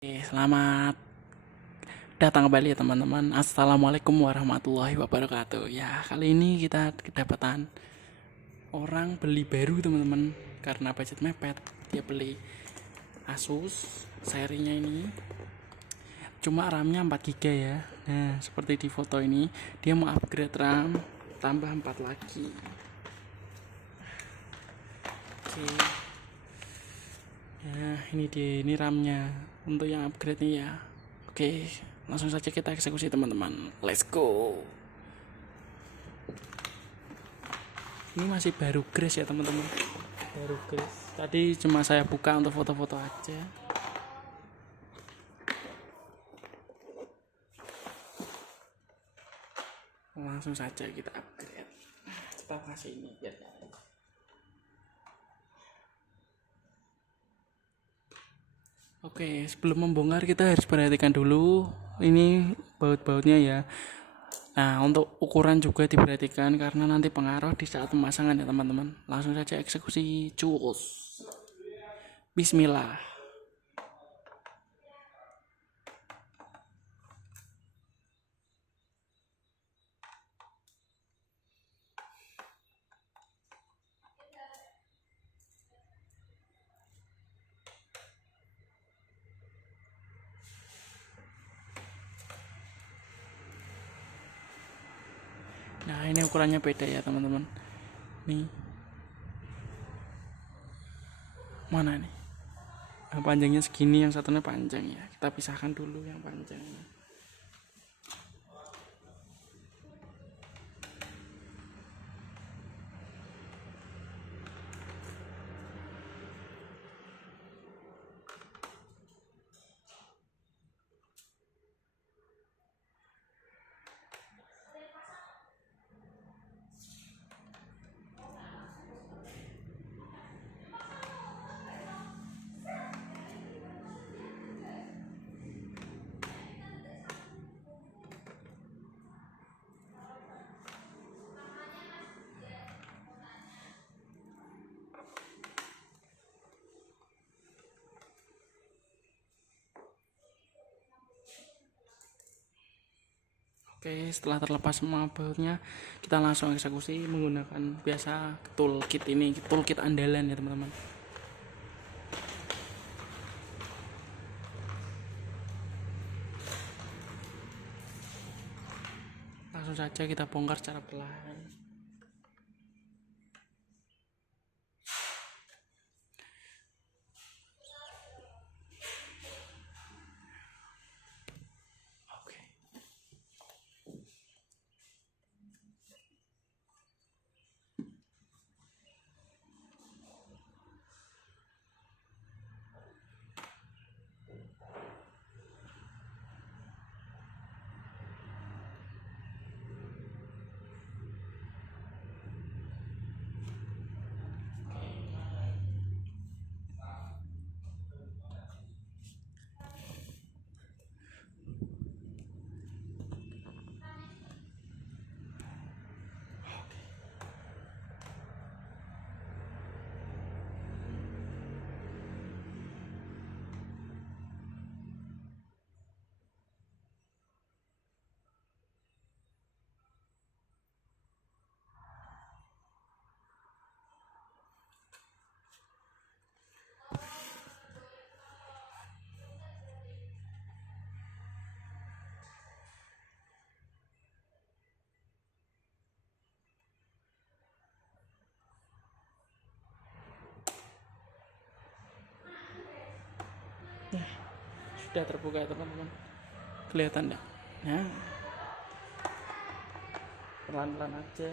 Selamat datang kembali ya teman-teman. Assalamualaikum warahmatullahi wabarakatuh. Ya, kali ini kita kedapatan orang beli baru teman-teman. Karena budget mepet, dia beli Asus serinya ini. Cuma RAM-nya 4 GB ya. Nah, seperti di foto ini, dia mau upgrade RAM tambah 4 lagi. Oke. Ya, ini dia, ini RAM-nya untuk yang upgrade nih ya. Oke, langsung saja kita eksekusi teman-teman. Let's go. Ini masih baru grace ya teman-teman. Baru grace. Tadi cuma saya buka untuk foto-foto aja. Langsung saja kita upgrade. Kita kasih ini biar. Oke, sebelum membongkar kita harus perhatikan dulu ini baut-bautnya ya. Nah, untuk ukuran juga diperhatikan karena nanti pengaruh di saat pemasangan ya teman-teman. Langsung saja eksekusi cus. Bismillah. Nah, ini ukurannya beda ya teman-teman. Nih. Mana nih? Yang panjangnya segini, yang satunya panjang ya. Kita pisahkan dulu yang panjang. Oke, setelah terlepas semua bautnya, kita langsung eksekusi menggunakan biasa toolkit ini, toolkit andalan ya teman-teman. Langsung saja kita bongkar secara perlahan. Oke. Nah, sudah terbuka teman-teman. Kelihatan enggak? Nah, pelan-pelan aja.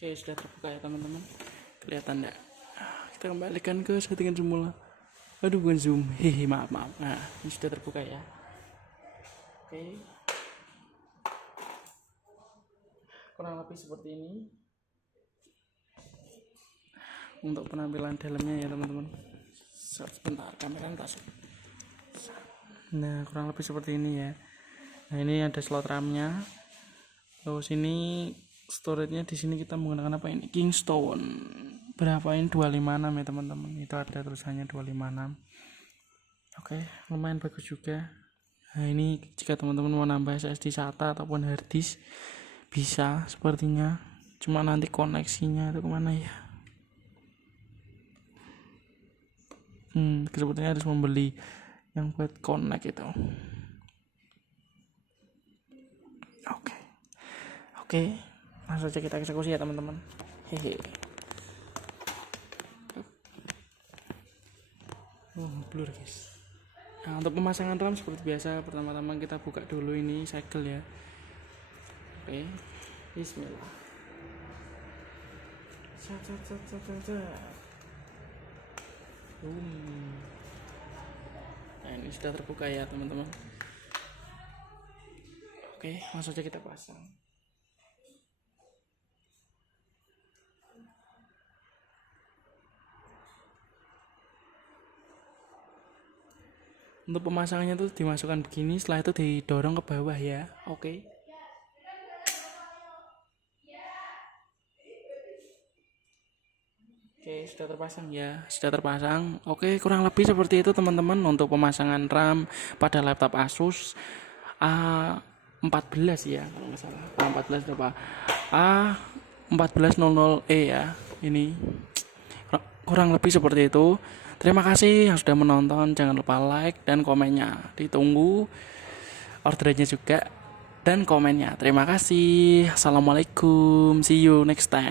Oke, sudah terbuka ya teman-teman. Kelihatan enggak? Kita kembalikan ke settingan semula. Aduh, bukan zoom. Hehe, maaf. Nah, ini sudah terbuka ya. Oke. Kurang lebih seperti ini untuk penampilan dalamnya ya teman-teman. Sebentar, kamera tasuk. Nah, kurang lebih seperti ini ya. Nah, ini ada slot RAM-nya. Terus ini storage-nya di sini kita menggunakan apa ini? Kingston. Berapa ini? 256 ya teman-teman. Itu ada tulisannya 256. Oke, lumayan bagus juga. Nah, ini jika teman-teman mau nambah SSD SATA ataupun hard disk bisa sepertinya. Cuma nanti koneksinya itu kemana ya? Sepertinya harus membeli yang buat connect itu. Oke, langsung saja kita eksekusi ya teman-teman. Hehe. Blur guys. Nah, untuk pemasangan RAM seperti biasa, pertama-tama kita buka dulu ini segel ya. Oke, bismillah. Nah, ini sudah terbuka ya teman-teman. Oke, langsung saja kita pasang. Untuk pemasangannya tuh dimasukkan begini, setelah itu didorong ke bawah ya. Oke. Oke, sudah terpasang ya. Sudah terpasang. Oke, kurang lebih seperti itu teman-teman untuk pemasangan RAM pada laptop Asus A14 ya, kalau nggak salah. A14 apa? A1400E ya. Ini kurang lebih seperti itu. Terima kasih yang sudah menonton. Jangan lupa like dan komennya. Ditunggu orderannya juga dan komennya. Terima kasih. Assalamualaikum. See you next time.